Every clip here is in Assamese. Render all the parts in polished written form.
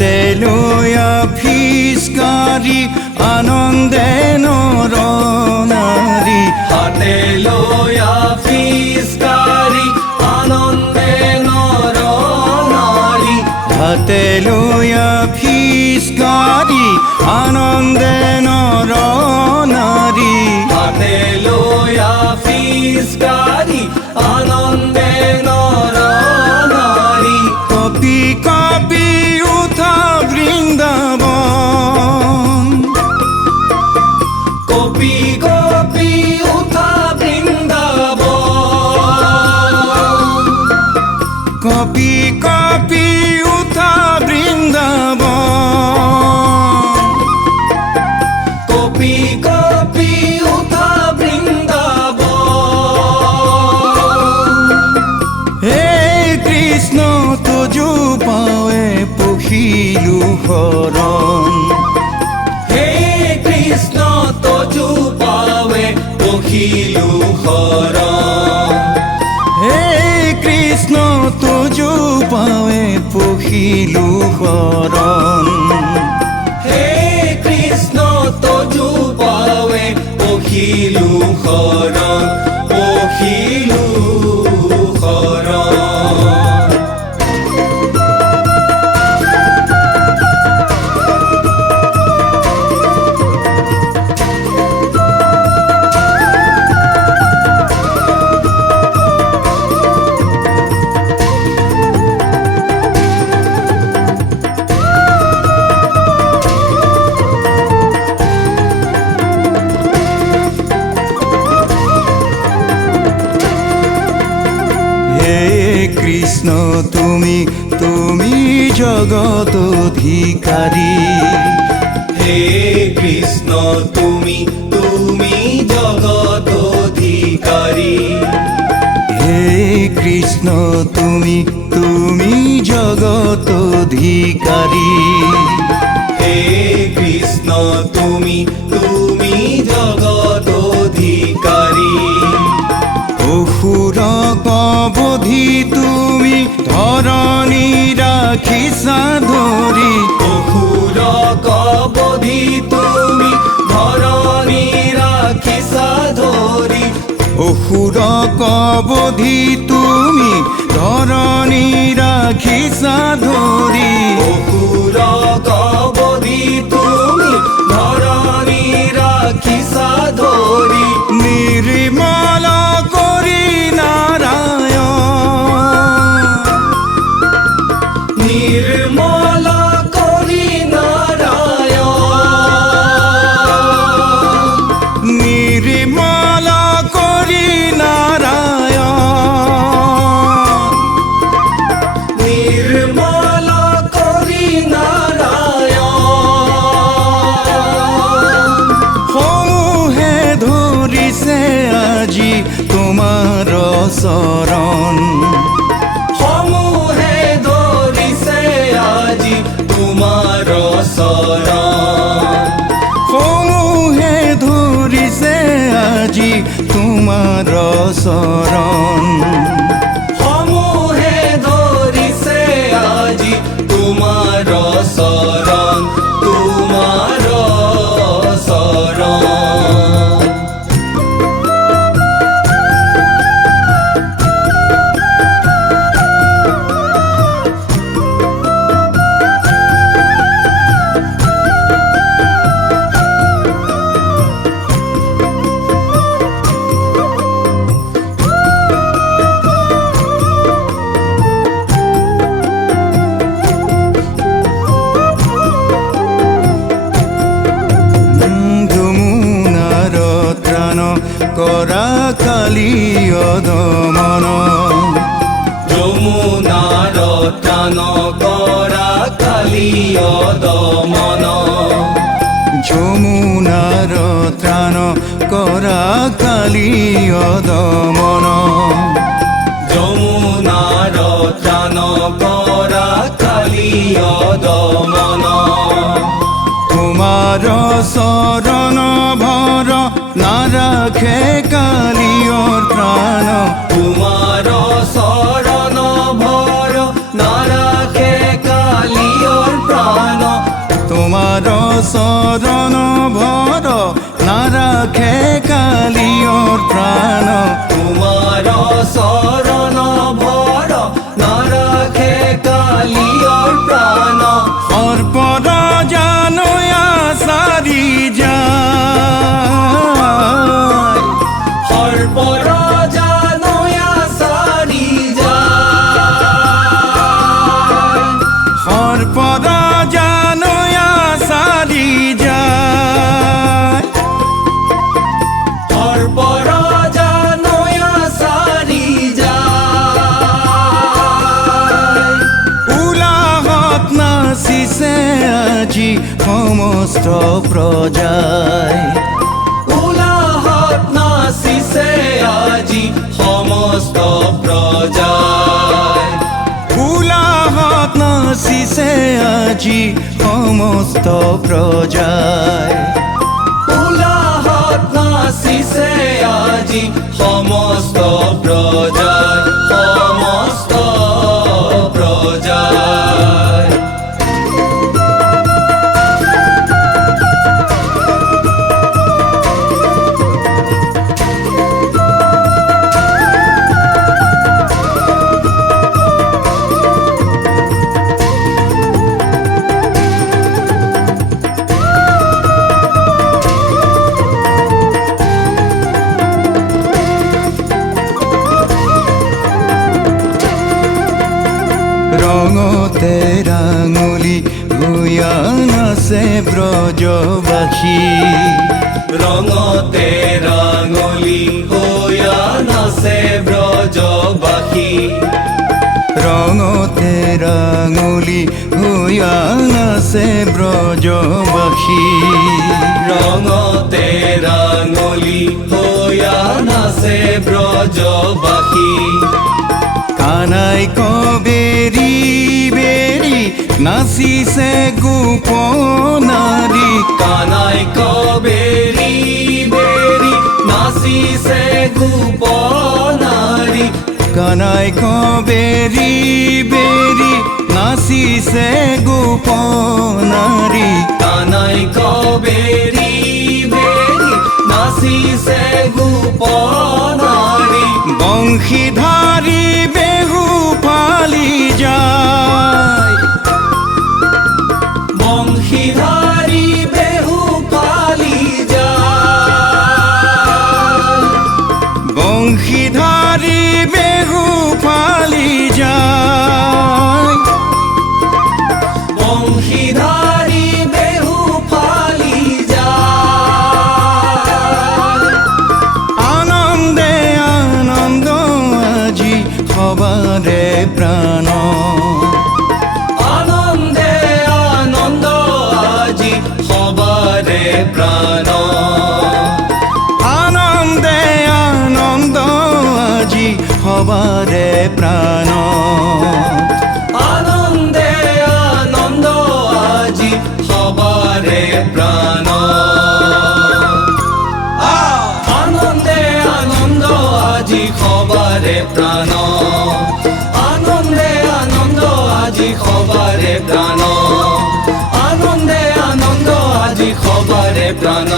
হাতে লয়া ফিসকাৰি আনন্দে নৰ নাৰী হাতে লয়া ফিসকাৰি আনন্দে নৰ নাৰী হাতে লয়া ফিসকাৰি আনন্দে নৰ নারী হাতে লয়া ফিসকারি আনন্দে নর নারী কপি কপি উঠা বৃন্দাবন কপি কপি উঠা বৃন্দাবন কপি কপি উঠা বৃন্দাবন কপি কপি উঠা বৃন্দাবন হে কৃষ্ণ তোজো পাৱে পখিলো শৰণ হে কৃষ্ণ তজু পাৱে পখিলো শৰণ হে কৃষ্ণ তোজো পাৱে পখিলো শৰণ হে কৃষ্ণ তজু পাৱে পখিলো শৰণ পখিলো শৰণ হে কৃষ্ণ তুমি তুমি জগত অধিকাৰী হে কৃষ্ণ তুমি তুমি জগত অধিকাৰী হে কৃষ্ণ তুমি তুমি জগত অধিকাৰী হে কৃষ্ণ তুমি তুমি জগত অধিকাৰী অসুৰ কবধি তুমি ধৰণী ৰাখিছা ধৰি অসুৰ কবধি তুমি ধৰণী ৰাখিছা ধৰি অসুৰ কবধি তুমি ধৰণী ৰাখিছা ধৰি অসুৰ কবধি তুমি ধৰণী ৰাখিছা ধৰি নিৰ্মল কৰি নাৰায়ণ নিৰ্মল কৰি নাৰায়ণ নিৰ্মল কৰি নাৰায়ণ নিৰ্মল কৰি নাৰায়ণ সমূহে ধৰিছে আজি তোমাৰ চৰণ সমূহে ধৰিছে আজি তোমাৰ চৰণ সমূহে ধৰিছে আজি তোমাৰ চৰণ সমূহে ধৰিছে আজি তোমাৰ চৰণ তোমাৰ চৰণ যমুনাৰ ত্ৰাণ কৰা কালিয় দমন যমুনাৰ ত্ৰাণ কৰা কালিয় দমন যমুনাৰ ত্ৰাণ কৰা কালিয় দমন যমুনাৰ ত্ৰাণ কৰা কালিয় দমন তোমাৰ চৰণ ভৰ নাৰাখে কালিয়ৰ প্ৰাণ তোমাৰ চৰণ ভৰ নাৰাখে কালিয়ৰ প্ৰাণ চৰণ ভৰ নাৰাখে কালিয়ৰ প্ৰাণ তোমাৰ চৰণ ভৰ নাৰাখে কালিয়ৰ প্ৰাণ সৰ্পৰ জানয়া চাৰি যায় সৰ্পৰ জানয়া চাৰি যায় সৰ্পৰ জানয়া চাৰি যায় সৰ্পৰ জানয়া চাৰি যায় উলাহত নাচিছে আজি সমস্ত প্ৰজাই উলাহত নাচিছে আজি সমস্ত প্ৰজাই উলাহত নাচিছে আজি সমস্ত প্ৰজাই উলাহত নাচিছে আজি সমস্ত প্ৰজাই সমস্ত প্ৰজাই ৰঙতে ৰাঙলী ভূঞা নাচে ব্ৰজবাসী ৰঙতে ৰাঙলী হৈয়া নাচে ব্ৰজবাসী ৰঙতে ৰাঙলী ভূঞা নাচে ব্ৰজবাসী ৰঙতে ৰাঙলী হৈয়া নাচে ব্ৰজবাসী কানাই কবেৰী বেৰী নাচিছে গোপনাৰী কানাই কবেৰী বেৰী নাচিছে গোপনাৰী কানাই কবেৰী বেৰী নাচিছে গোপনাৰী কানাই কবেৰী বেৰী নাচিছে গোপনাৰী বংশীধাৰী বেহু ফালি যায় বংশীধাৰী বেহু ফালি যায় বংশীধাৰী বেহু ফালি যায় বংশীধাৰী বেহু ফালি যায় আনন্দে আনন্দ আজি সবাৰে প্ৰাণ আনন্দে আনন্দ আজি সবাৰে প্ৰাণ আনন্দে আনন্দ আজি সবাৰে প্ৰাণ আনন্দে আনন্দ আজি সবাৰে প্ৰাণ আনন্দে আনন্দ আজি সবাৰে প্ৰাণ আনন্দে আনন্দ আজি সবাৰে প্ৰাণ আনন্দে আনন্দ আজি সবাৰে প্ৰাণ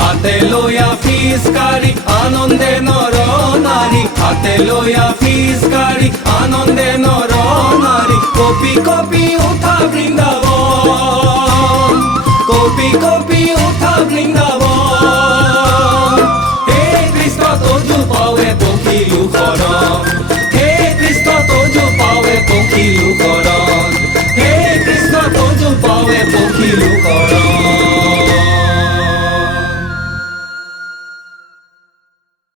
হাতে লৈয়া ফিচকাৰী আনন্দে নৰ নাৰী হাতে লৈয়া ফিচকাৰী আনন্দে নৰ নাৰী কপি কপি উঠা বৃন্দাবন কপি কপি উঠা বৃন্দাবন হে কৃষ্ণ তজু পাৱে পখিলো শৰণ